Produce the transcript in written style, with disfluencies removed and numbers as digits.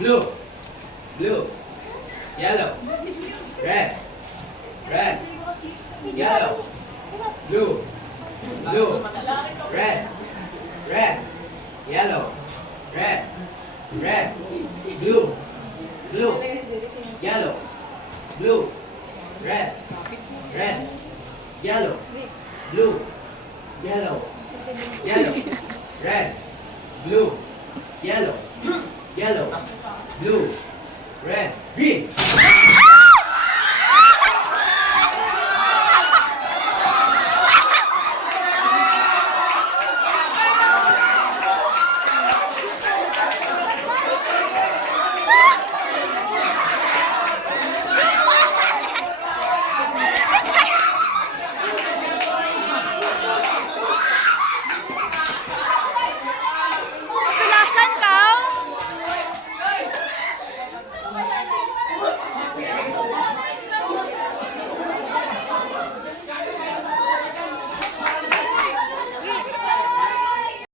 blue, blue, yellow, red, red, yellow, blue, blue, red, red, yellow, red, red, blue, blue, yellow, blue, red, red, yellow, blue, yellow, yellow, red, blue, yellow, yellow, blue, red, green.